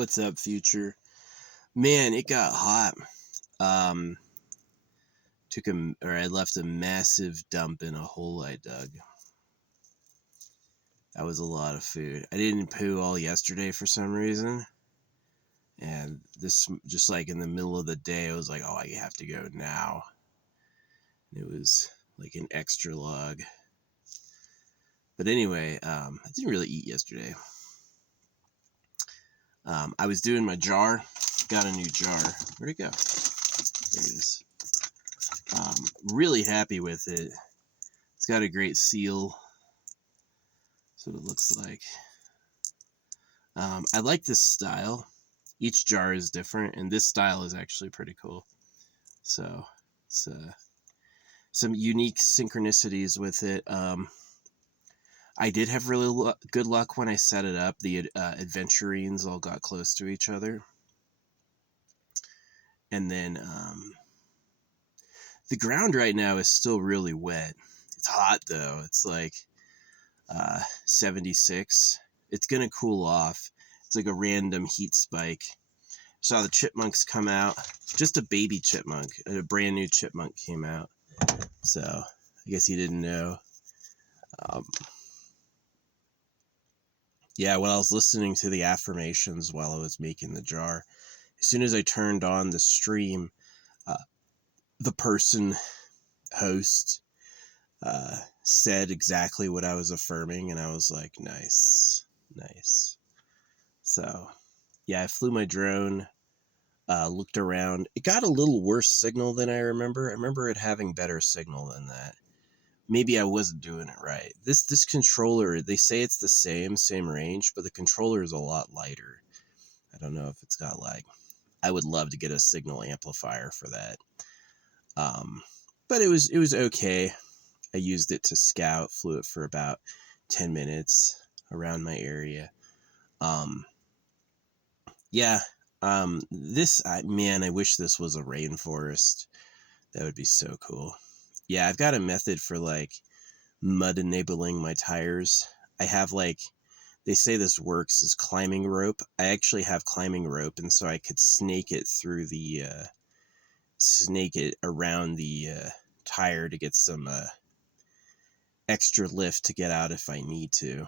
What's up, future? Man, it got hot. Um, I left a massive dump in a hole I dug. That was a lot of food. I didn't poo all yesterday for some reason. And this, just like in the middle of the day, I was like, oh, I have to go now. And it was like an extra log. But anyway, I didn't really eat yesterday. I was doing my jar. Got a new jar. Where'd it go? There it is. Really happy with it. It's got a great seal. That's what it looks like. I like this style. Each jar is different, and this style is actually pretty cool. So, it's some unique synchronicities with it. I did have really good luck when I set it up. The adventurines all got close to each other. And then the ground right now is still really wet. It's hot, though. It's like 76. It's going to cool off. It's like a random heat spike. Saw the chipmunks come out. Just a baby chipmunk. A brand new chipmunk came out. So, I guess he didn't know. Yeah, when I was listening to the affirmations while I was making the jar, as soon as I turned on the stream, the person host said exactly what I was affirming, and I was like, nice. So, yeah, I flew my drone, looked around. It got a little worse signal than I remember. I remember it having better signal than that. Maybe I wasn't doing it right. This controller, they say it's the same range, but the controller is a lot lighter. I don't know if it's got lag. I would love to get a signal amplifier for that. But it was okay. I used it to scout, flew it for about 10 minutes around my area. Man, I wish this was a rainforest. That would be so cool. Yeah, I've got a method for like mud enabling my tires. I have they say this works as climbing rope. I actually have climbing rope, and so I could snake it through snake it around the tire to get some extra lift to get out if I need to.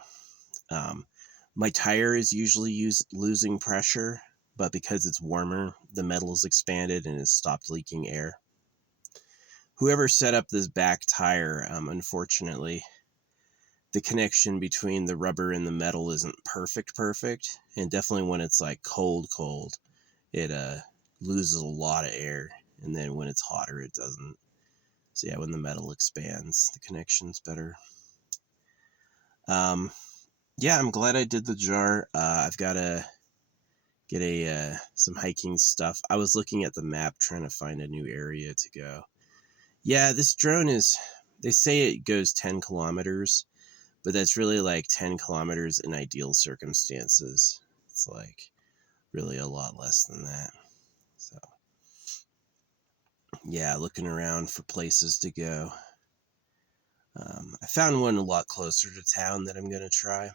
My tire is usually losing pressure, but because it's warmer, the metal is expanded and has stopped leaking air. Whoever set up this back tire, unfortunately, the connection between the rubber and the metal isn't perfect, and definitely when it's like cold, it loses a lot of air, and then when it's hotter, it doesn't. So yeah, when the metal expands, the connection's better. Yeah, I'm glad I did the jar. I've got to get some hiking stuff. I was looking at the map trying to find a new area to go. Yeah, this drone they say it goes 10 kilometers, but that's really like 10 kilometers in ideal circumstances. It's like really a lot less than that. So, yeah, looking around for places to go. I found one a lot closer to town that I'm going to try.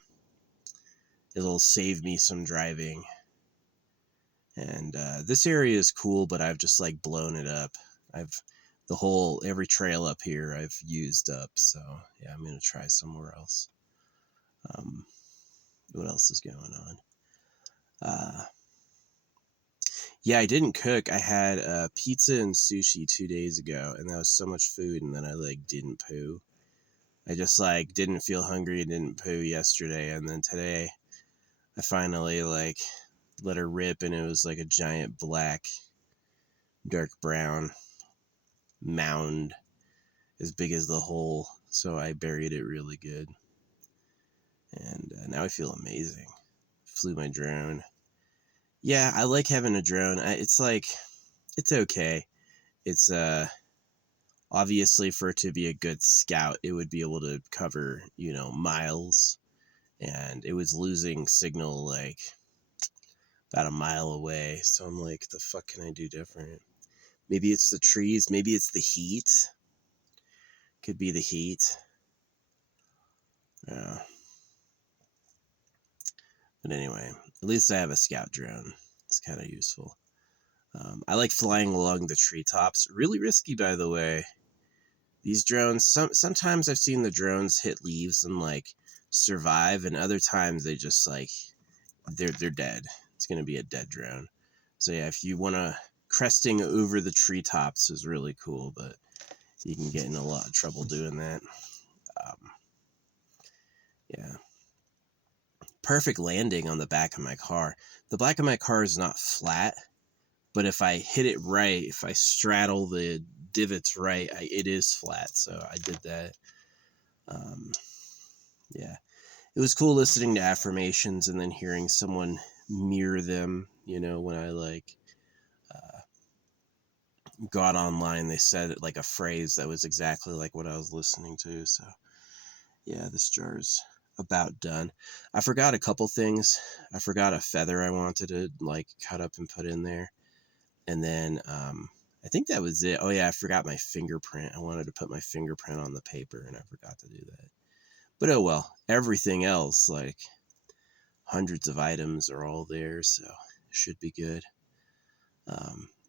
It'll save me some driving. And this area is cool, but I've just like blown it up. Every trail up here I've used up. So yeah, I'm going to try somewhere else. What else is going on? Yeah, I didn't cook. I had pizza and sushi 2 days ago, and that was so much food, and then I didn't poo. I just didn't feel hungry and didn't poo yesterday, and then today I finally let her rip, and it was like a giant black, dark brown mound as big as the hole. So I buried it really good, and now I feel amazing. Flew my drone. Yeah, I like having a drone. It's okay. It's obviously for it to be a good scout, it would be able to cover, miles, and it was losing signal about a mile away. So I'm like, the fuck can I do different? Maybe it's the trees, maybe it's the heat. Could be the heat. Yeah. But anyway, At least I have a scout drone. It's kind of useful. I like flying along the treetops. Really risky, by the way. These drones, sometimes I've seen the drones hit leaves and like survive, and other times they just like they're dead. It's gonna be a dead drone. So yeah, if you wanna cresting over the treetops is really cool, but you can get in a lot of trouble doing that. Yeah. Perfect landing on the back of my car. The back of my car is not flat, but if I hit it right, if I straddle the divots right, it is flat. So I did that. Yeah. It was cool listening to affirmations and then hearing someone mirror them, when I got online, they said it like a phrase that was exactly like what I was listening to. So yeah, this jar's about done. I forgot a couple things. I forgot a feather I wanted to like cut up and put in there. And then I think that was it. Oh yeah, I forgot my fingerprint. I wanted to put my fingerprint on the paper and I forgot to do that. But oh well, everything else, like hundreds of items are all there, so it should be good.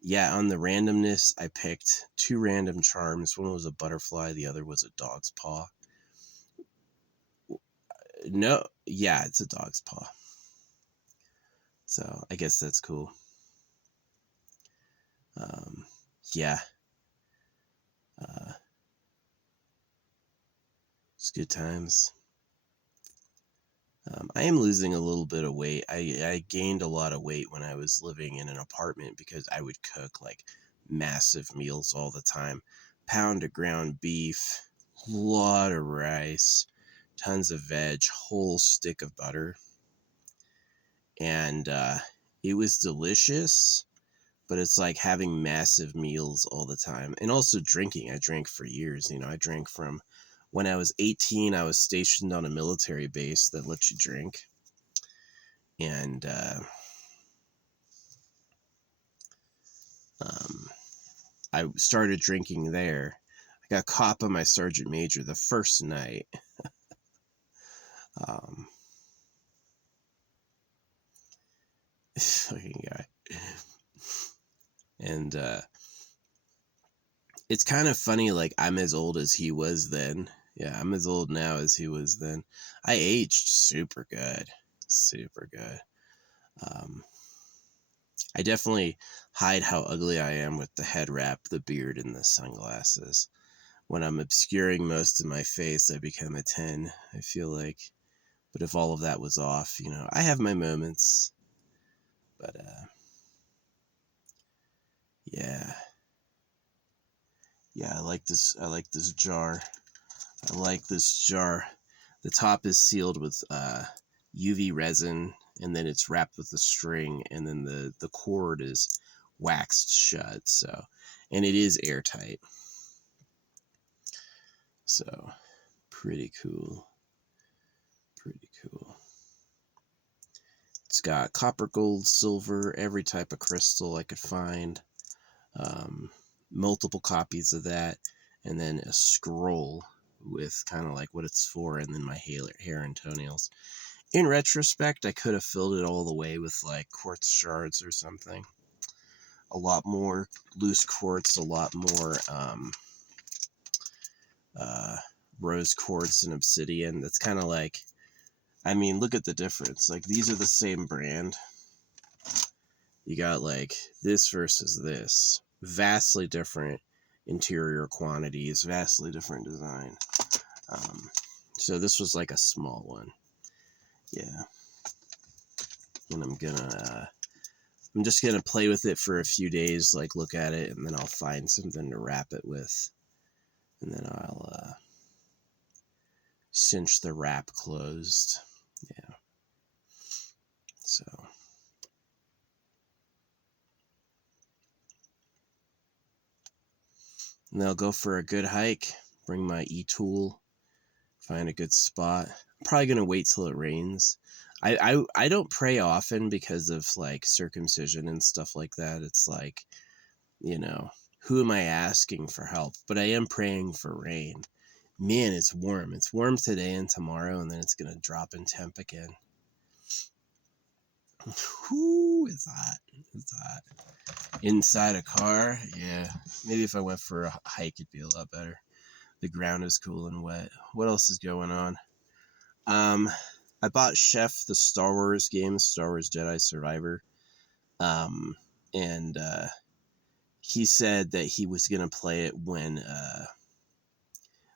Yeah, on the randomness, I picked 2 random charms. One was a butterfly, the other was a dog's paw. No, yeah, it's a dog's paw. So I guess that's cool. Yeah. It's good times. I am losing a little bit of weight. I gained a lot of weight when I was living in an apartment because I would cook like massive meals all the time. Pound of ground beef, lot of rice, tons of veg, whole stick of butter. And it was delicious, but it's like having massive meals all the time. And also drinking. I drank for years. I drank from when I was 18. I was stationed on a military base that lets you drink. And I started drinking there. I got caught by my sergeant major the first night. Fucking guy. And it's kind of funny, like I'm as old as he was then. Yeah, I'm as old now as he was then. I aged super good. Super good. I definitely hide how ugly I am with the head wrap, the beard, and the sunglasses. When I'm obscuring most of my face, I become a 10, I feel like. But if all of that was off, I have my moments. But, yeah. Yeah, I like this jar. I like this jar. The top is sealed with UV resin, and then it's wrapped with a string, and then the cord is waxed shut. So, and it is airtight. So, pretty cool. Pretty cool. It's got copper, gold, silver, every type of crystal I could find. Multiple copies of that, and then a scroll with kind of like what it's for, and then my hair and toenails. In retrospect, I could have filled it all the way with like quartz shards or something. A lot more loose quartz, a lot more rose quartz and obsidian. That's kind of like, look at the difference. Like these are the same brand. You got like this versus this. Vastly different interior quantities, vastly different design. So this was like a small one. Yeah. And I'm just gonna play with it for a few days, like look at it, and then I'll find something to wrap it with. And then I'll cinch the wrap closed. Yeah. So. And then I'll go for a good hike, bring my e-tool, find a good spot. I'm probably going to wait till it rains. I don't pray often because of like circumcision and stuff like that. It's like, who am I asking for help? But I am praying for rain. Man, it's warm. It's warm today and tomorrow, and then it's going to drop in temp again. Whoo, it's hot. It's hot. Inside a car, yeah. Maybe if I went for a hike, it'd be a lot better. The ground is cool and wet. What else is going on? I bought Chef the Star Wars game, Star Wars Jedi Survivor. And he said that he was gonna play it when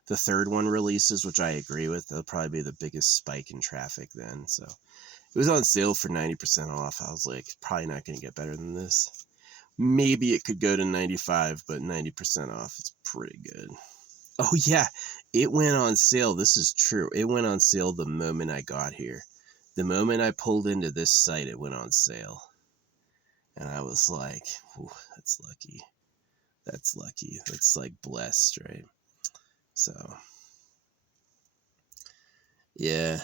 the third one releases, which I agree with. That'll probably be the biggest spike in traffic then. So it was on sale for 90% off. I was like, probably not gonna get better than this. Maybe it could go to 95, but 90% off, it's pretty good. Oh yeah, it went on sale. This is true. It went on sale the moment I got here. The moment I pulled into this site, it went on sale. And I was like, that's lucky. That's lucky. That's like blessed, right? So, yeah.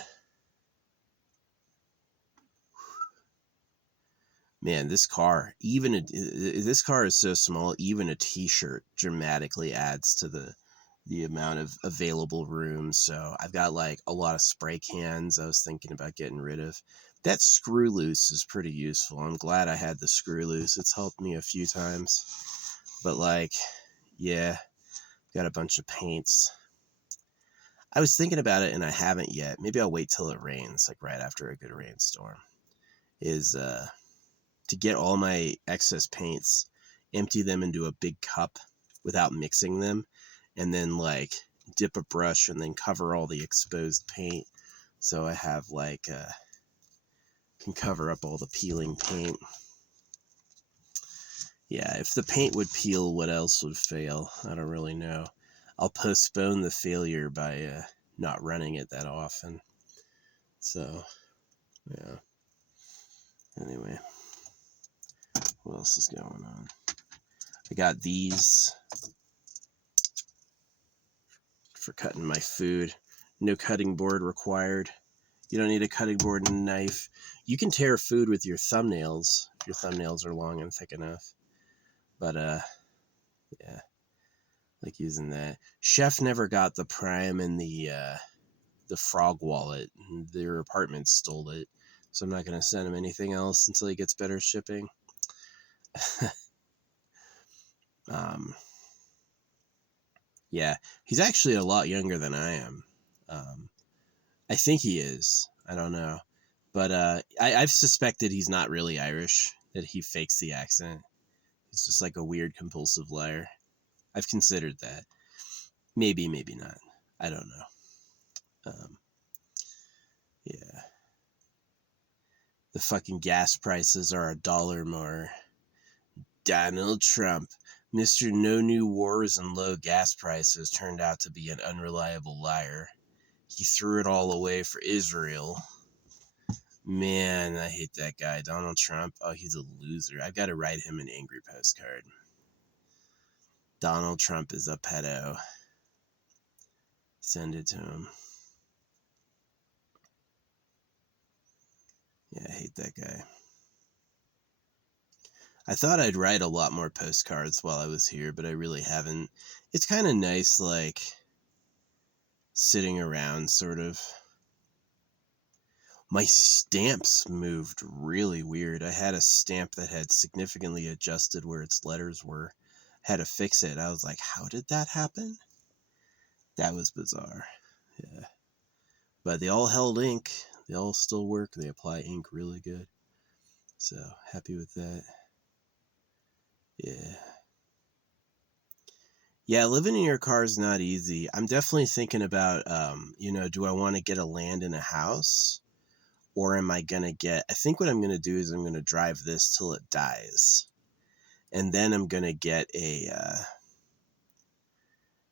Man, this car, this car is so small, even a t-shirt dramatically adds to the amount of available room. So I've got like a lot of spray cans I was thinking about getting rid of. That screw loose is pretty useful. I'm glad I had the screw loose. It's helped me a few times. But like, yeah, got a bunch of paints. I was thinking about it and I haven't yet. Maybe I'll wait till it rains, like right after a good rainstorm. Is to get all my excess paints, empty them into a big cup without mixing them, and then like dip a brush and then cover all the exposed paint. So I have like, can cover up all the peeling paint. Yeah, if the paint would peel, what else would fail? I don't really know. I'll postpone the failure by not running it that often. So, yeah. Anyway, what else is going on? I got these for cutting my food. No cutting board required. You don't need a cutting board and a knife. You can tear food with your thumbnails if your thumbnails are long and thick enough. But yeah, like using that. Chef never got the Prime and the Frog wallet. Their apartment stole it, so I'm not gonna send him anything else until he gets better shipping. Yeah, he's actually a lot younger than I am. I think he is. I don't know. But I've suspected he's not really Irish, that he fakes the accent. He's just like a weird compulsive liar. I've considered that. Maybe, maybe not. I don't know. Yeah. The fucking gas prices are $1 more. Donald Trump, Mr. No New Wars and Low Gas Prices, turned out to be an unreliable liar. He threw it all away for Israel. Man, I hate that guy. Donald Trump. Oh, he's a loser. I've got to write him an angry postcard. Donald Trump is a pedo. Send it to him. Yeah, I hate that guy. I thought I'd write a lot more postcards while I was here, but I really haven't. It's kind of nice, like, sitting around, sort of. My stamps moved really weird. I had a stamp that had significantly adjusted where its letters were. Had to fix it. I was like, how did that happen? That was bizarre. Yeah. But they all held ink. They all still work. They apply ink really good. So, happy with that. Yeah. Yeah, living in your car is not easy. I'm definitely thinking about, do I want to get a land in a house? Or am I going to I think what I'm going to do is I'm going to drive this till it dies. And then I'm going to get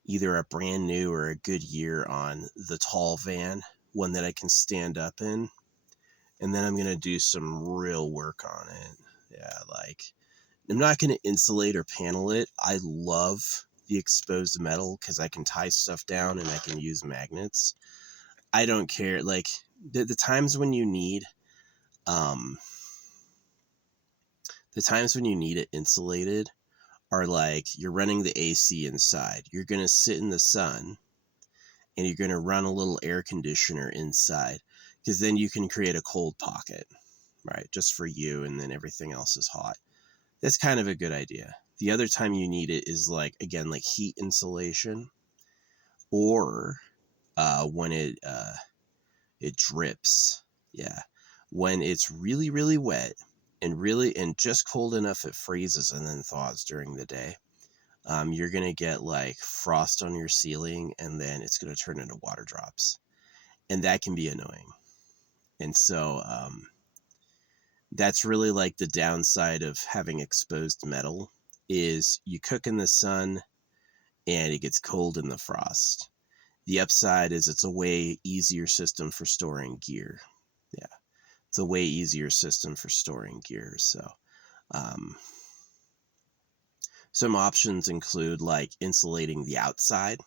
either a brand new or a Goodyear on the tall van, one that I can stand up in. And then I'm going to do some real work on it. Yeah, like, I'm not going to insulate or panel it. I love the exposed metal because I can tie stuff down and I can use magnets. I don't care. Like, the times when you need, the times when you need it insulated are like you're running the AC inside. You're going to sit in the sun and you're going to run a little air conditioner inside because then you can create a cold pocket, right? Just for you, and then everything else is hot. That's kind of a good idea. The other time you need it is like, again, like heat insulation, or when it drips. Yeah. When it's really, really wet and just cold enough it freezes and then thaws during the day, you're going to get like frost on your ceiling, and then it's going to turn into water drops. And that can be annoying. And so that's really like the downside of having exposed metal, is you cook in the sun and it gets cold in the frost. The upside is it's a way easier system for storing gear. Yeah. It's a way easier system for storing gear. So some options include like insulating the outside,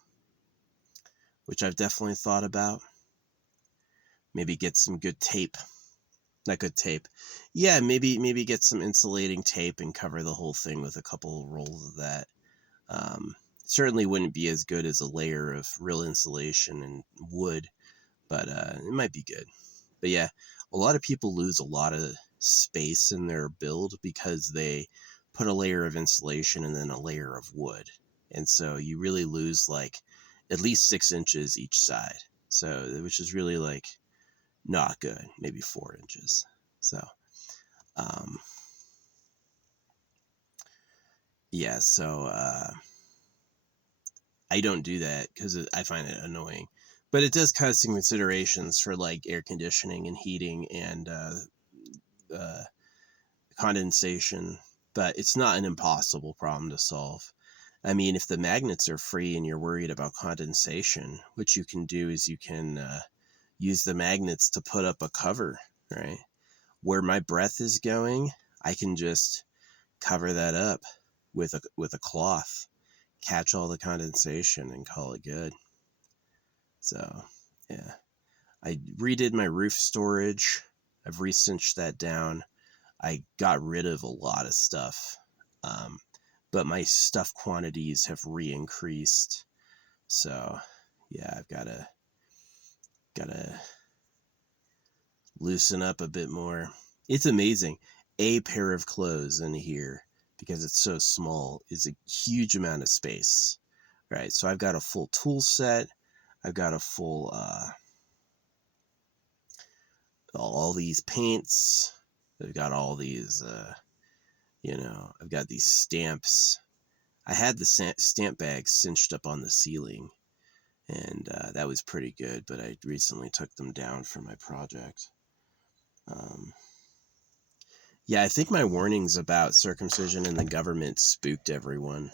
which I've definitely thought about. Maybe get some good tape. Not good tape. Yeah, maybe get some insulating tape and cover the whole thing with a couple rolls of that. Certainly wouldn't be as good as a layer of real insulation and wood, but it might be good. But yeah, a lot of people lose a lot of space in their build because they put a layer of insulation and then a layer of wood. And so you really lose like at least 6 inches each side. So, which is really like not good, maybe 4 inches. So, yeah, so I don't do that because I find it annoying. But it does cause some considerations for like air conditioning and heating and condensation, but it's not an impossible problem to solve. I mean, if the magnets are free and you're worried about condensation, what you can do is you can use the magnets to put up a cover, right? Where my breath is going, I can just cover that up with a cloth, catch all the condensation, and call it good. So, yeah. I redid my roof storage. I've re-cinched that down. I got rid of a lot of stuff, but my stuff quantities have re-increased. So, yeah, I've gotta loosen up a bit more. It's amazing. A pair of clothes in here, because it's so small, is a huge amount of space, right? So I've got a full tool set. I've got a full all these paints. I've got all these I've got these stamps. I had the stamp bags cinched up on the ceiling, and that was pretty good, but I recently took them down for my project. Yeah, I think my warnings about circumcision and the government spooked everyone.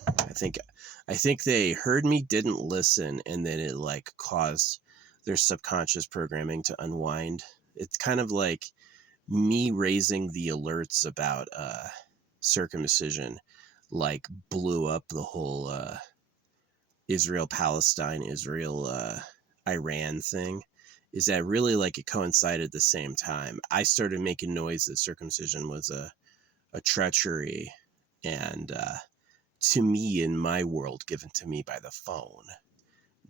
I think they heard me, didn't listen, and then it like caused their subconscious programming to unwind. It's kind of like me raising the alerts about circumcision like blew up the whole Israel Palestine, Israel Iran thing. Is that really like it coincided at the same time? I started making noise that circumcision was a treachery, and to me, in my world, given to me by the phone.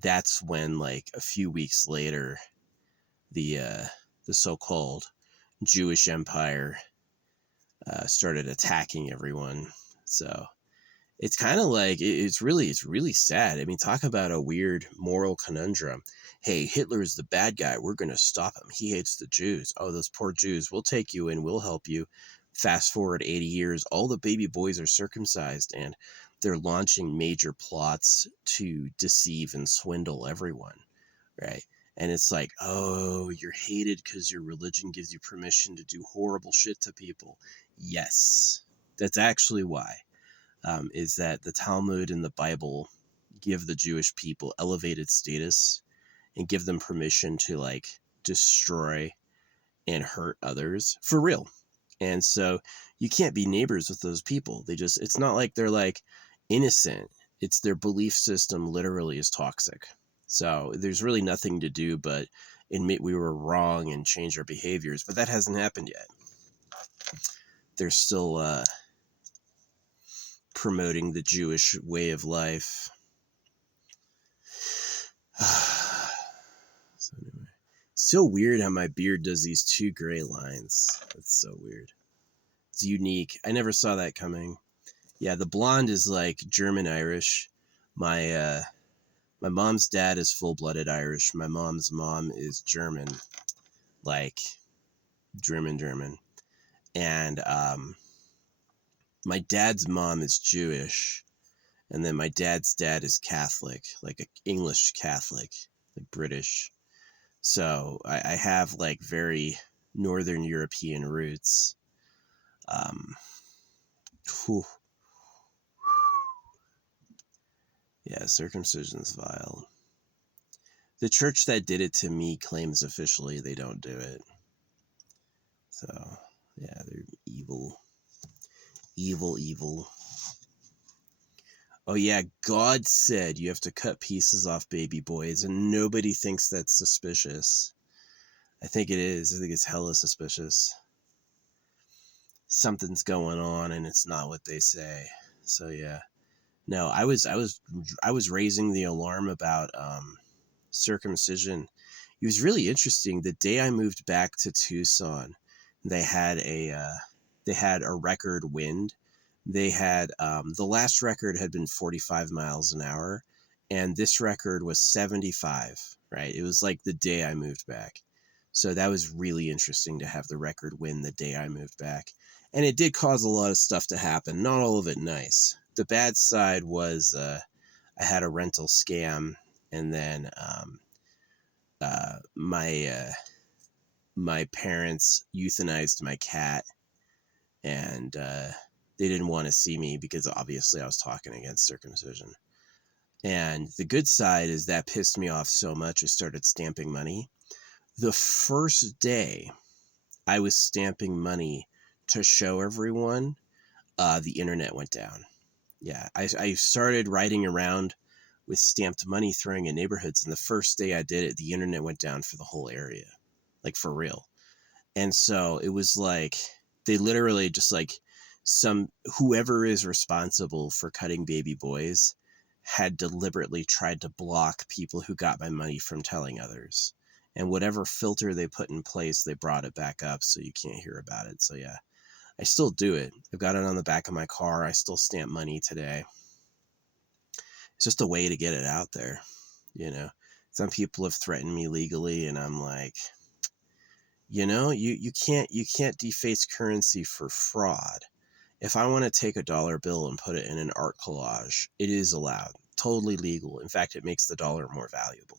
That's when, like a few weeks later, the so-called Jewish Empire started attacking everyone. So it's kind of like it's really sad. I mean, talk about a weird moral conundrum. Hey, Hitler's the bad guy. We're going to stop him. He hates the Jews. Oh, those poor Jews. We'll take you in. We'll help you. Fast forward 80 years, all the baby boys are circumcised, and they're launching major plots to deceive and swindle everyone, right? And it's like, oh, you're hated because your religion gives you permission to do horrible shit to people. Yes, that's actually why. Is that the Talmud and the Bible give the Jewish people elevated status and give them permission to like destroy and hurt others for real. And so you can't be neighbors with those people. It's not like they're like innocent. It's their belief system literally is toxic. So there's really nothing to do but admit we were wrong and change our behaviors. But that hasn't happened yet. They're still promoting the Jewish way of life. So anyway, So weird how my beard does these two gray lines. That's so weird. It's unique. I never saw that coming. Yeah, the blonde is like German Irish. My mom's dad is full-blooded Irish. My mom's mom is German, like German. And my dad's mom is Jewish, and then my dad's dad is Catholic, like a English Catholic, like British. So I have like very Northern European roots. Whew. Yeah, circumcision's vile. The church that did it to me claims officially they don't do it. So, yeah, they're evil. Evil. Oh, yeah, God said you have to cut pieces off baby boys, and nobody thinks that's suspicious. I think it is. I think it's hella suspicious. Something's going on, and it's not what they say. So, yeah. No, I was raising the alarm about circumcision. It was really interesting. The day I moved back to Tucson, they had a record wind. They had the last record had been 45 miles an hour, and this record was 75. Right, it was like the day I moved back. So that was really interesting to have the record wind the day I moved back, and it did cause a lot of stuff to happen. Not all of it nice. The bad side was I had a rental scam, and then my parents euthanized my cat, and they didn't want to see me because obviously I was talking against circumcision. And the good side is that pissed me off so much I started stamping money. The first day I was stamping money to show everyone, the internet went down. Yeah, I started riding around with stamped money throwing in neighborhoods, and the first day I did it, the internet went down for the whole area, like for real. And so it was like they literally just like whoever is responsible for cutting baby boys had deliberately tried to block people who got my money from telling others. And whatever filter they put in place, they brought it back up so you can't hear about it. So yeah, I still do it. I've got it on the back of my car. I still stamp money today. It's just a way to get it out there, you know. Some people have threatened me legally, and I'm like, you can't deface currency for fraud. If I want to take a dollar bill and put it in an art collage, it is allowed, totally legal. In fact, it makes the dollar more valuable.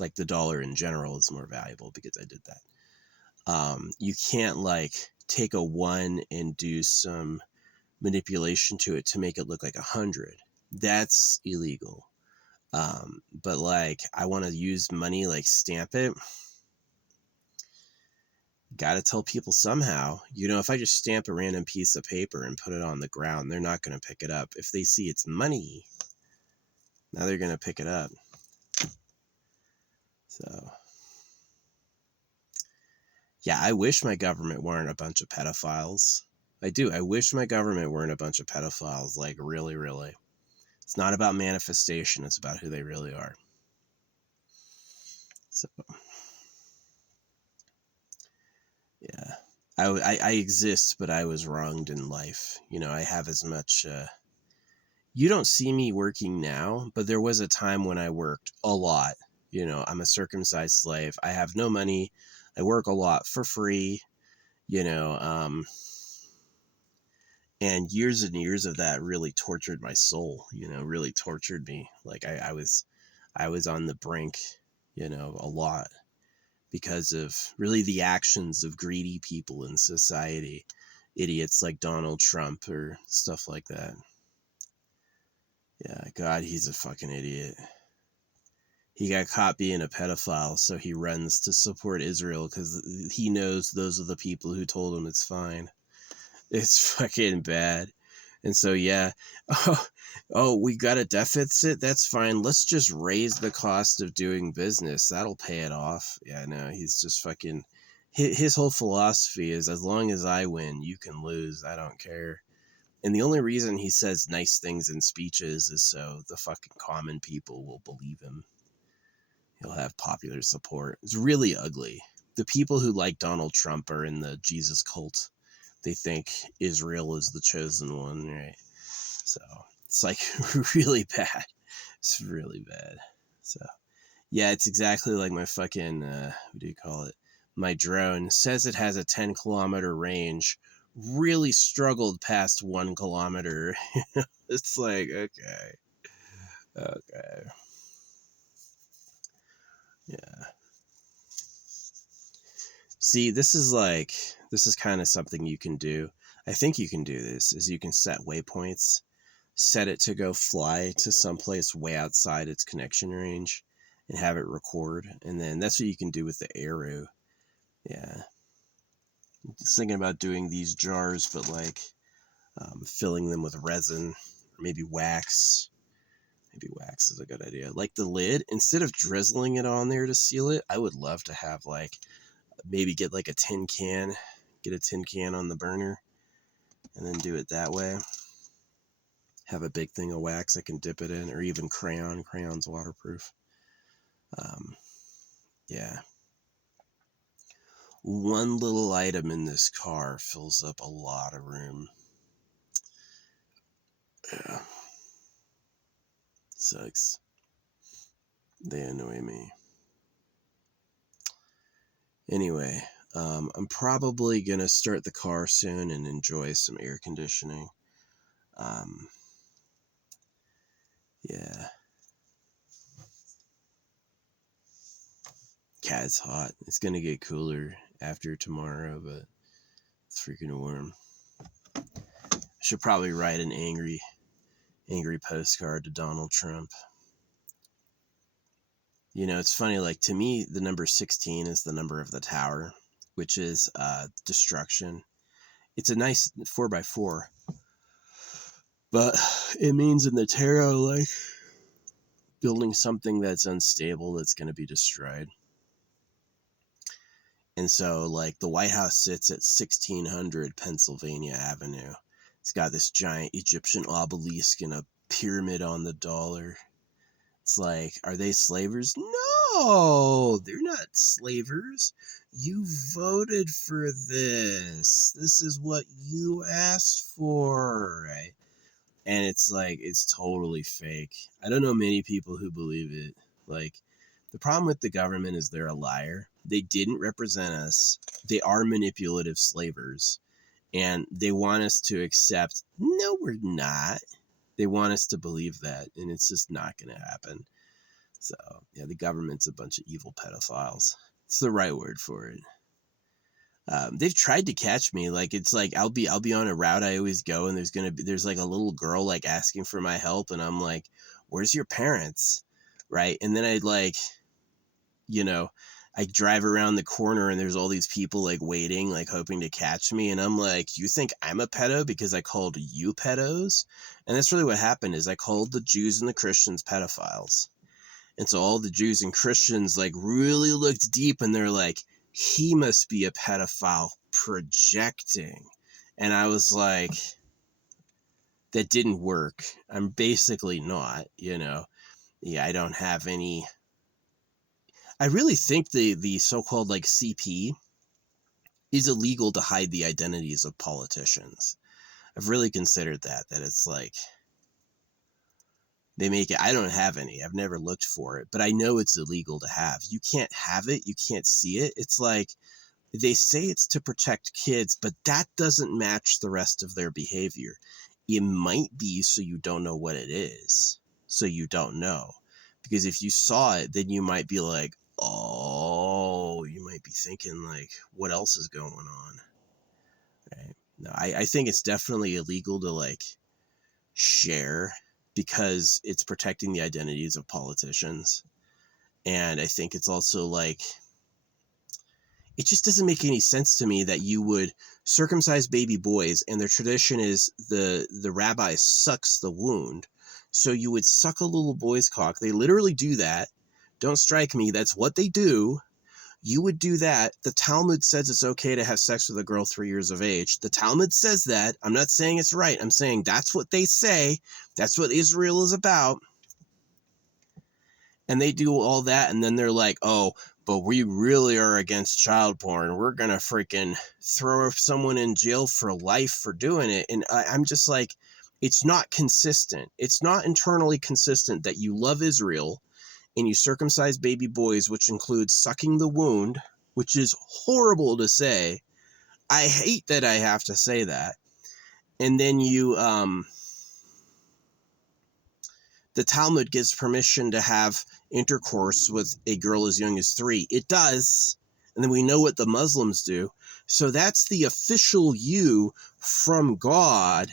Like the dollar in general is more valuable because I did that. You can't like take a 1 and do some manipulation to it to make it look like 100. That's illegal. But like I want to use money, like stamp it. Got to tell people somehow. If I just stamp a random piece of paper and put it on the ground, they're not going to pick it up. If they see it's money, now they're going to pick it up. So, yeah, I wish my government weren't a bunch of pedophiles. I do. I wish my government weren't a bunch of pedophiles, like really, really. It's not about manifestation. It's about who they really are. So, yeah. I exist, but I was wronged in life. I have as much... you don't see me working now, but there was a time when I worked a lot. I'm a circumcised slave. I have no money. I work a lot for free, and years and years of that really tortured my soul, really tortured me. Like I was on the brink, a lot because of really the actions of greedy people in society, idiots like Donald Trump or stuff like that. Yeah, God, he's a fucking idiot. He got caught being a pedophile, so he runs to support Israel because he knows those are the people who told him it's fine. It's fucking bad. And so, yeah. We got a deficit? That's fine. Let's just raise the cost of doing business. That'll pay it off. Yeah, no, he's just fucking... His whole philosophy is, as long as I win, you can lose. I don't care. And the only reason he says nice things in speeches is so the fucking common people will believe him. He'll have popular support. It's really ugly. The people who like Donald Trump are in the Jesus cult. They think Israel is the chosen one, right? So it's like really bad. It's really bad. So yeah, it's exactly like my fucking, what do you call it? My drone says it has a 10-kilometer range, really struggled past 1 kilometer. It's like, okay. Okay. Yeah. See, this is kind of something you can do. I think you can do this, is you can set waypoints, set it to go fly to someplace way outside its connection range and have it record. And then that's what you can do with the arrow. Yeah. Just thinking about doing these jars, but like filling them with resin or maybe wax. Maybe wax is a good idea. Like the lid, instead of drizzling it on there to seal it, I would love to have like, maybe get like a tin can, get a tin can on the burner and then do it that way. Have a big thing of wax I can dip it in, or even crayon. Crayon's waterproof. Yeah. One little item in this car fills up a lot of room. Yeah. Sucks. They annoy me. Anyway, I'm probably going to start the car soon and enjoy some air conditioning. Yeah. God, it's hot. It's going to get cooler after tomorrow, but it's freaking warm. Should probably write an angry postcard to Donald Trump. You know, it's funny, like, to me, the number 16 is the number of the tower, which is destruction. It's a nice 4x4, but it means in the tarot, like, building something that's unstable that's going to be destroyed. And so, like, the White House sits at 1600 Pennsylvania Avenue. It's got this giant Egyptian obelisk and a pyramid on the dollar. It's like, are they slavers? No, they're not slavers. You voted for this. This is what you asked for, right? And it's like, it's totally fake. I don't know many people who believe it. Like, the problem with the government is they're a liar. They didn't represent us. They are manipulative slavers. And they want us to accept, no, we're not. They want us to believe that, and it's just not going to happen. So, yeah, the government's a bunch of evil pedophiles. It's the right word for it. They've tried to catch me. Like, it's like I'll be on a route I always go, and there's like a little girl like asking for my help, and I'm like, "Where's your parents?" Right? And then I'd like, you know, I drive around the corner, and there's all these people like waiting, like hoping to catch me, and I'm like, "You think I'm a pedo because I called you pedos?" And that's really what happened. Is I called the Jews and the Christians pedophiles. And so all the Jews and Christians like really looked deep, and they're like, he must be a pedophile projecting. And I was like, that didn't work. I'm basically not, you know. Yeah, I don't have any. I really think the so-called like CP is illegal to hide the identities of politicians. I've really considered that it's like, they make it. I don't have any. I've never looked for it, but I know it's illegal to have. You can't have it. You can't see it. It's like, they say it's to protect kids, but that doesn't match the rest of their behavior. It might be so you don't know what it is. So you don't know. Because if you saw it, then you might be like, oh, you might be thinking like, what else is going on? Right? No, I think it's definitely illegal to like share, because it's protecting the identities of politicians. And I think it's also like, it just doesn't make any sense to me that you would circumcise baby boys, and their tradition is the rabbi sucks the wound. So you would suck a little boy's cock. They literally do that. Don't strike me. That's what they do. You would do that. The Talmud says it's okay to have sex with a girl 3 years of age. The Talmud says that. I'm not saying it's right. I'm saying that's what they say. That's what Israel is about. And they do all that, and then they're like, oh, but we really are against child porn. We're gonna freaking throw someone in jail for life for doing it. And I'm just like, it's not consistent. It's not internally consistent that you love Israel and you circumcise baby boys, which includes sucking the wound, which is horrible to say. I hate that I have to say that. And then the Talmud gives permission to have intercourse with a girl as young as 3. It does. And then we know what the Muslims do. So that's the official you from God.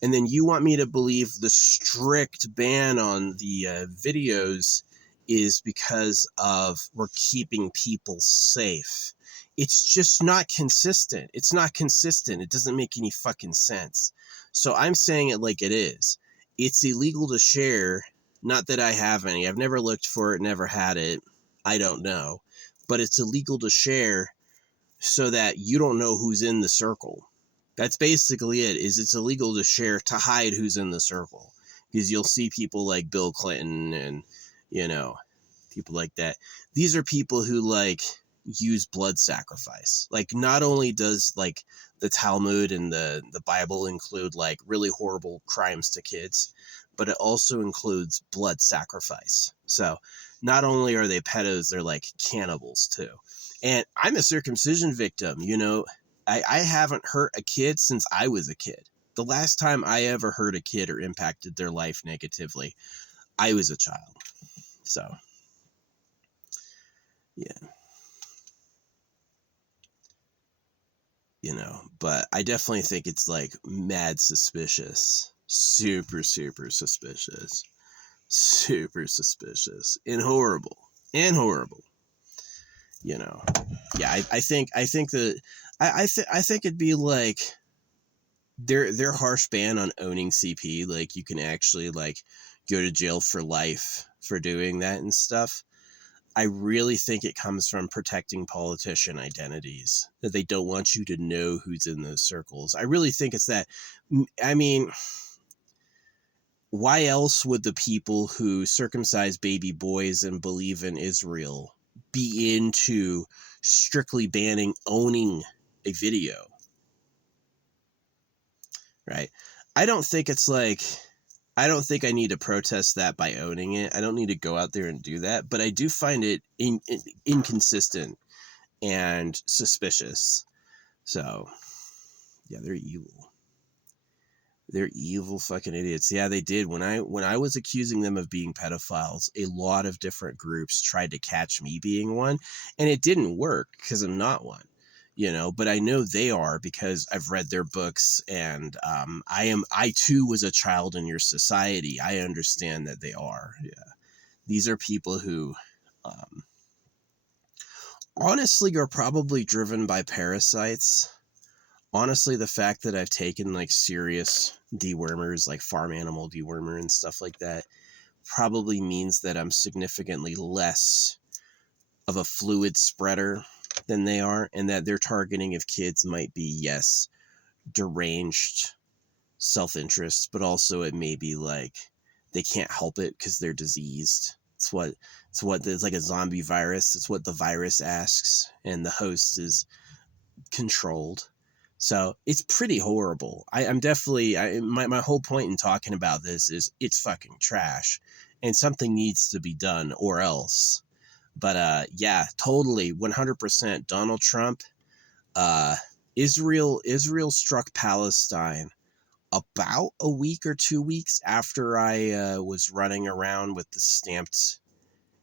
And then you want me to believe the strict ban on the videos is because of we're keeping people safe. It's just not consistent. It's not consistent. It doesn't make any fucking sense. So I'm saying it like it is. It's illegal to share. Not that I have any. I've never looked for it, never had it. I don't know. But it's illegal to share so that you don't know who's in the circle. That's basically it, is it's illegal to share to hide who's in the circle. Because you'll see people like Bill Clinton and, people like that. These are people who use blood sacrifice. Not only does the Talmud and the Bible include really horrible crimes to kids, but it also includes blood sacrifice. So not only are they pedos, they're cannibals too. And I'm a circumcision victim. I haven't hurt a kid since I was a kid. The last time I ever hurt a kid or impacted their life negatively, I was a child. So yeah. But I definitely think it's mad suspicious. Super, super suspicious. Super suspicious. And horrible. Yeah, I think that I think it'd be their harsh ban on owning CP, you can actually go to jail for life for doing that and stuff. I really think it comes from protecting politician identities, that they don't want you to know who's in those circles. I really think it's that. I mean, why else would the people who circumcise baby boys and believe in Israel be into strictly banning owning a video? Right? I don't think it's I don't think I need to protest that by owning it. I don't need to go out there and do that, but I do find it inconsistent and suspicious. So, yeah, they're evil. They're evil fucking idiots. Yeah, they did. When I was accusing them of being pedophiles, a lot of different groups tried to catch me being one, and it didn't work because I'm not one. But I know they are because I've read their books, and I too was a child in your society. I understand that they are. Yeah. These are people who, honestly are probably driven by parasites. Honestly, the fact that I've taken serious dewormers, farm animal dewormer and stuff like that, probably means that I'm significantly less of a fluid spreader than they are, and that their targeting of kids might be, yes, deranged self-interest, but also it may be they can't help it because they're diseased. It's like a zombie virus. It's what the virus asks, and the host is controlled. So it's pretty horrible. I'm definitely, my whole point in talking about this is it's fucking trash, and something needs to be done or else. But yeah, totally, 100%. Donald Trump, Israel struck Palestine about a week or 2 weeks after I was running around with the stamped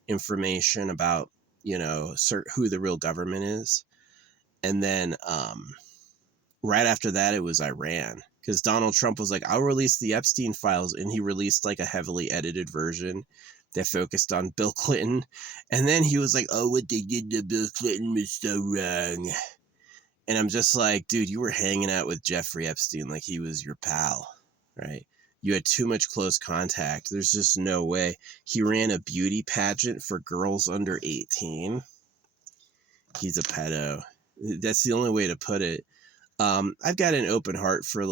information about who the real government is, and then right after that it was Iran, because Donald Trump was like, I'll release the Epstein files, and he released a heavily edited version that focused on Bill Clinton, and then he was like, oh, what they did to Bill Clinton was so wrong. And I'm just like, dude, you were hanging out with Jeffrey Epstein like he was your pal, right? You had too much close contact. There's just no way. He ran a beauty pageant for girls under 18. He's a pedo. That's the only way to put it. I've got an open heart for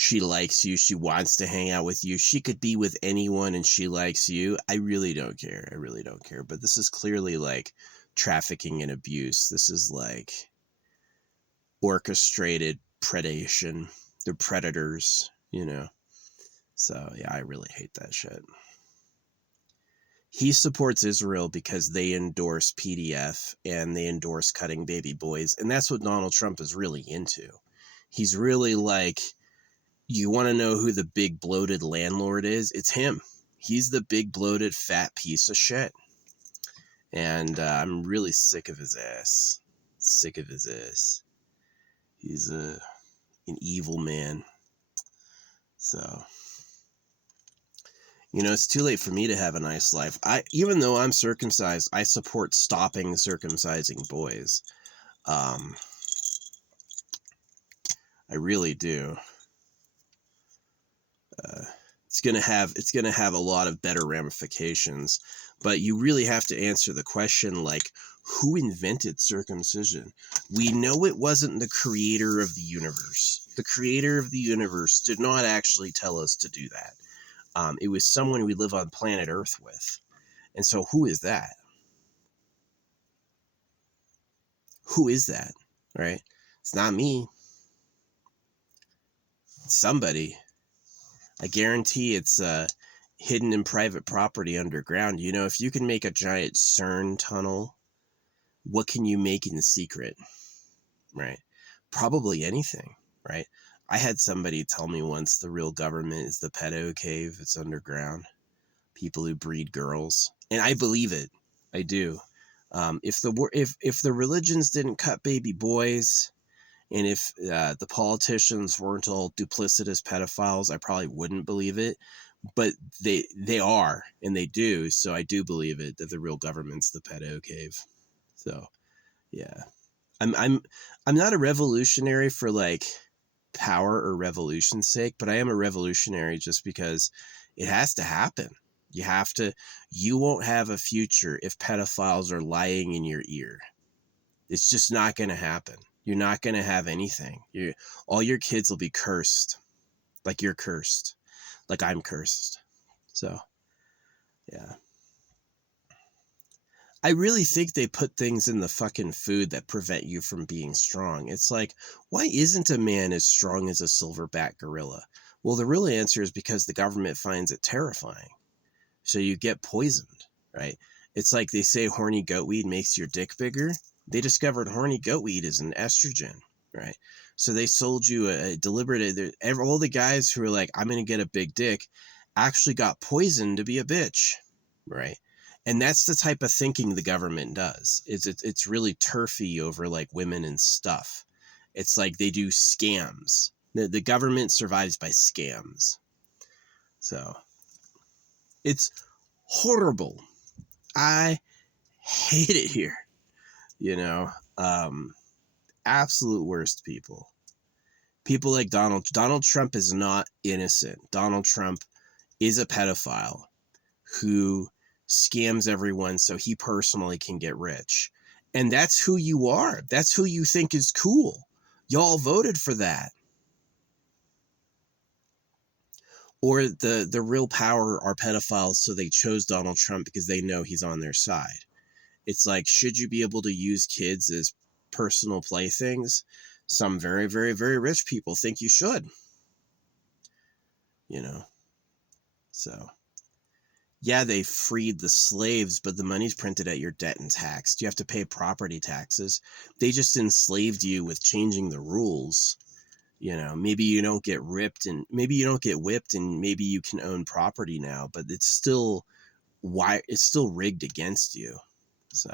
she likes you, she wants to hang out with you. She could be with anyone and she likes you. I really don't care. I really don't care. But this is clearly like trafficking and abuse. This is like orchestrated predation. They're predators, you know. So yeah, I really hate that shit. He supports Israel because they endorse PDF and they endorse cutting baby boys. And that's what Donald Trump is really into. He's really like, you want to know who the big bloated landlord is? It's him. He's the big bloated fat piece of shit. And I'm really sick of his ass. Sick of his ass. He's an evil man. So, you know, it's too late for me to have a nice life. Even though I'm circumcised, I support stopping circumcising boys. I really do. It's gonna have a lot of better ramifications, but you really have to answer the question, like, who invented circumcision? We know it wasn't the creator of the universe. The creator of the universe did not actually tell us to do that. It was someone we live on planet Earth with. And so who is that? Who is that? Right? It's not me. It's somebody. I guarantee it's hidden in private property underground. You know, if you can make a giant CERN tunnel, what can you make in secret? Right? Probably anything, right? I had somebody tell me once the real government is the pedo cave. It's underground. People who breed girls. And I believe it. I do. If the religions didn't cut baby boys, and if the politicians weren't all duplicitous pedophiles, I probably wouldn't believe it. But they are, and they do. So I do believe it, that the real government's the pedo cave. So yeah, I'm not a revolutionary for like power or revolution's sake, but I am a revolutionary just because it has to happen. You won't have a future if pedophiles are lying in your ear. It's just not going to happen. You're not going to have anything. All your kids will be cursed. Like you're cursed. Like I'm cursed. So, yeah. I really think they put things in the fucking food that prevent you from being strong. It's like, why isn't a man as strong as a silverback gorilla? Well, the real answer is because the government finds it terrifying. So you get poisoned, right? It's like they say horny goat weed makes your dick bigger. They discovered horny goat weed is an estrogen, right? So they sold you a deliberate, all the guys who were like, I'm going to get a big dick, actually got poisoned to be a bitch, right? And that's the type of thinking the government does. It's really turfy over like women and stuff. It's like they do scams. The government survives by scams. So it's horrible. I hate it here. You know, absolute worst people. People like Donald Trump is not innocent. Donald Trump is a pedophile who scams everyone so he personally can get rich. And that's who you are. That's who you think is cool. Y'all voted for that. Or the real power are pedophiles, so they chose Donald Trump because they know he's on their side. It's like, should you be able to use kids as personal playthings? Some very, very, very rich people think you should. You know? So, yeah, they freed the slaves, but the money's printed at your debt and taxed. You have to pay property taxes. They just enslaved you with changing the rules. You know, maybe you don't get ripped and maybe you don't get whipped and maybe you can own property now, but it's still rigged against you. So,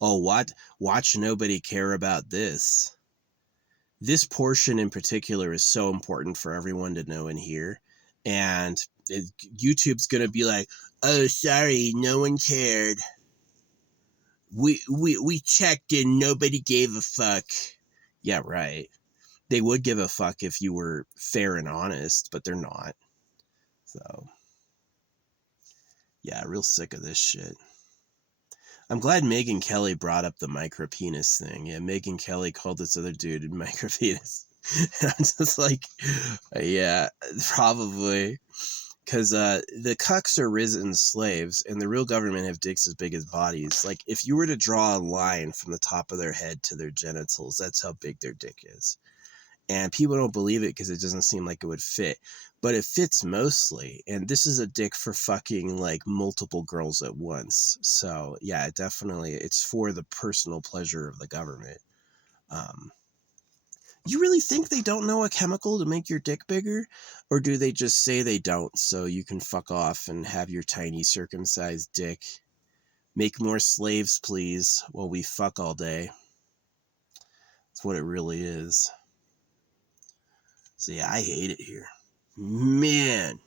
oh, watch nobody care about this. This portion in particular is so important for everyone to know and hear. And YouTube's going to be like, oh, sorry, no one cared. We checked and nobody gave a fuck. Yeah, right. They would give a fuck if you were fair and honest, but they're not. So, yeah, real sick of this shit. I'm glad Megyn Kelly brought up the micro penis thing. Yeah, Megyn Kelly called this other dude a micro penis. I'm just like, yeah, probably. Because the cucks are risen slaves, and the real government have dicks as big as bodies. Like, if you were to draw a line from the top of their head to their genitals, that's how big their dick is. And people don't believe it because it doesn't seem like it would fit. But it fits mostly. And this is a dick for fucking, like, multiple girls at once. So, yeah, definitely, it's for the personal pleasure of the government. You really think they don't know a chemical to make your dick bigger? Or do they just say they don't so you can fuck off and have your tiny circumcised dick? Make more slaves, please, while we fuck all day. That's what it really is. So yeah, I hate it here. Man,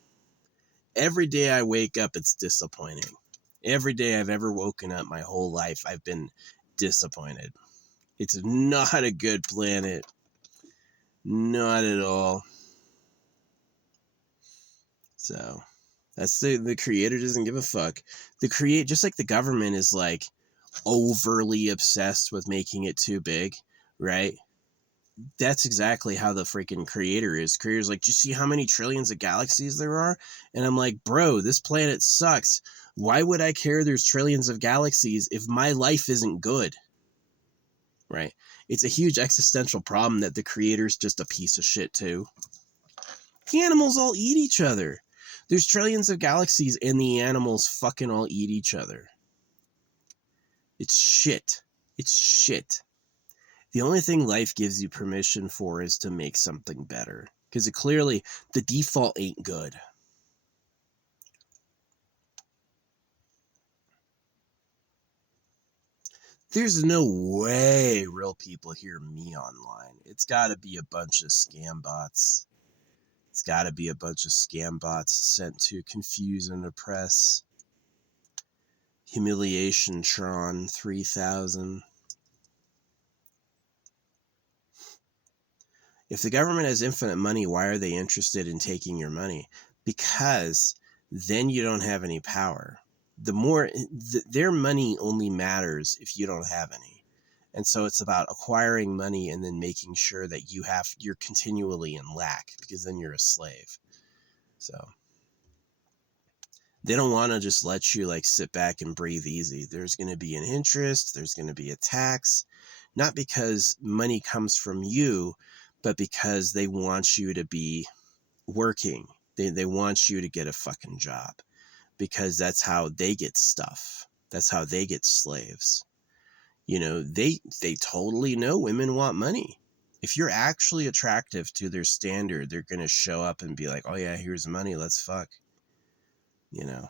every day I wake up, it's disappointing. Every day I've ever woken up my whole life, I've been disappointed. It's not a good planet. Not at all. So that's the creator doesn't give a fuck. Just like the government is like overly obsessed with making it too big, right? That's exactly how the freaking creator is. Creator's like, do you see how many trillions of galaxies there are? And I'm like, bro, this planet sucks. Why would I care there's trillions of galaxies if my life isn't good? Right? It's a huge existential problem that the creator's just a piece of shit too. The animals all eat each other. There's trillions of galaxies and the animals fucking all eat each other. It's shit. It's shit. The only thing life gives you permission for is to make something better. Because clearly, the default ain't good. There's no way real people hear me online. It's got to be a bunch of scam bots. It's got to be a bunch of scam bots sent to confuse and oppress. Humiliation Tron 3000. If the government has infinite money, why are they interested in taking your money? Because then you don't have any power. Their money only matters if you don't have any. And so it's about acquiring money and then making sure that you're continually in lack, because then you're a slave. So they don't want to just let you like sit back and breathe easy. There's going to be an interest, there's going to be a tax, not because money comes from you, but because they want you to be working. They want you to get a fucking job, because that's how they get stuff. That's how they get slaves. You know, they totally know women want money. If you're actually attractive to their standard, they're going to show up and be like, oh yeah, here's money, let's fuck. You know.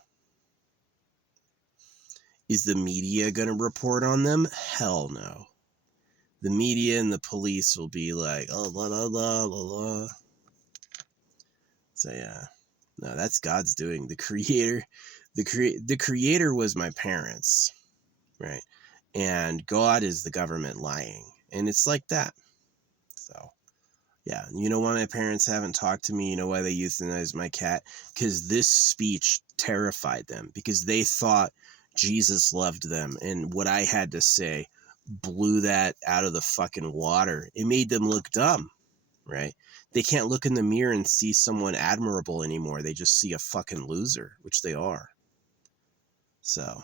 Is the media going to report on them? Hell no. The media and the police will be like, oh, blah, blah, blah, blah, blah. So yeah, no, that's God's doing. The creator was my parents, right? And God is the government lying. And it's like that. So yeah, you know why my parents haven't talked to me? You know why they euthanized my cat? Because this speech terrified them, because they thought Jesus loved them, and what I had to say blew that out of the fucking water. It made them look dumb, right? They can't look in the mirror and see someone admirable anymore. They just see a fucking loser, which they are. So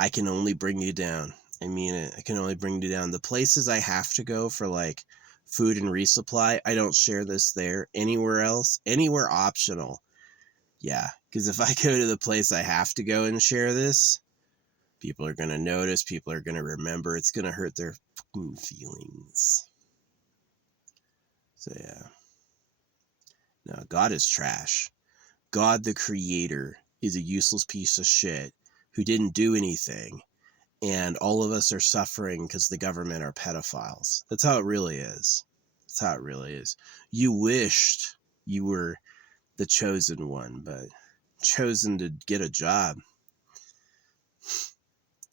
I can only bring you down. I mean it. I can only bring you down. The places I have to go for like food and resupply, I don't share this there. Anywhere else, anywhere optional. Yeah, because if I go to the place I have to go and share this, people are going to notice. People are going to remember. It's going to hurt their fucking feelings. So yeah. No, God is trash. God, the creator, is a useless piece of shit who didn't do anything. And all of us are suffering because the government are pedophiles. That's how it really is. That's how it really is. You wished you were the chosen one, but chosen to get a job.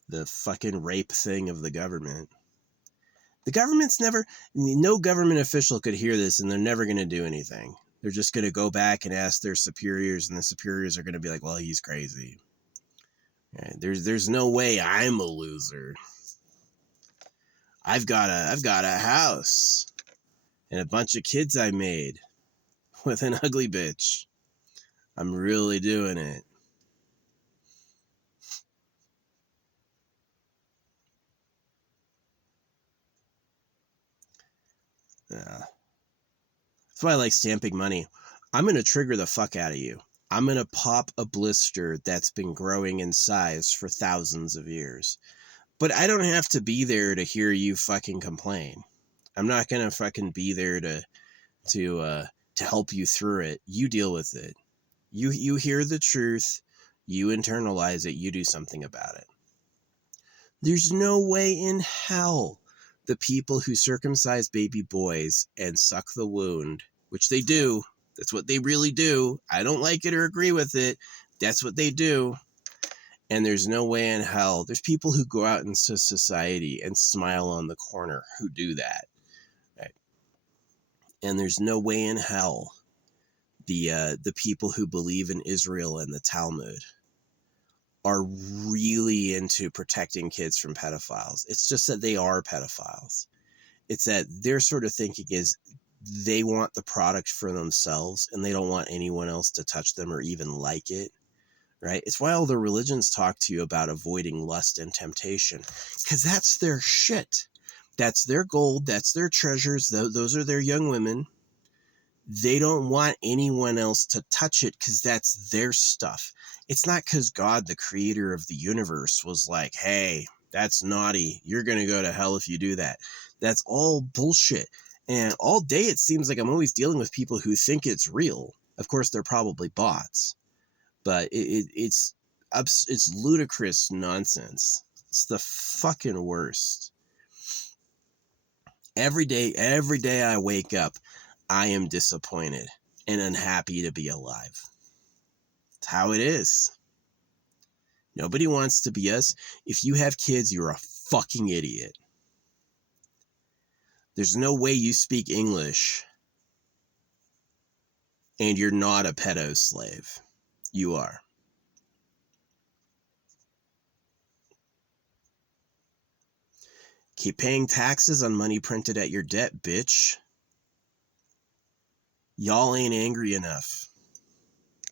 The fucking rape thing of the government. The government's no government official could hear this, and they're never going to do anything. They're just going to go back and ask their superiors, and the superiors are going to be like, well, he's crazy. Right? There's no way I'm a loser. I've got a house and a bunch of kids I made with an ugly bitch. I'm really doing it. Yeah. That's why I like stamping money. I'm going to trigger the fuck out of you. I'm going to pop a blister that's been growing in size for thousands of years. But I don't have to be there to hear you fucking complain. I'm not going to fucking be there to help you through it. You deal with it. You hear the truth, you internalize it, you do something about it. There's no way in hell the people who circumcise baby boys and suck the wound, which they do, that's what they really do. I don't like it or agree with it. That's what they do. And there's no way in hell. There's people who go out into society and smile on the corner who do that. Right? And there's no way in hell the people who believe in Israel and the Talmud are really into protecting kids from pedophiles. It's just that they are pedophiles. It's that their sort of thinking is they want the product for themselves and they don't want anyone else to touch them or even like it, right? It's why all the religions talk to you about avoiding lust and temptation, because that's their shit. That's their gold. That's their treasures. Those are their young women. They don't want anyone else to touch it because that's their stuff. It's not because God, the creator of the universe, was like, hey, that's naughty. You're going to go to hell if you do that. That's all bullshit. And all day it seems like I'm always dealing with people who think it's real. Of course, they're probably bots. But it's ludicrous nonsense. It's the fucking worst. Every day I wake up, I am disappointed and unhappy to be alive. It's how it is. Nobody wants to be us. If you have kids, you're a fucking idiot. There's no way you speak English and you're not a pedo slave. You are. Keep paying taxes on money printed at your debt, bitch. Y'all ain't angry enough.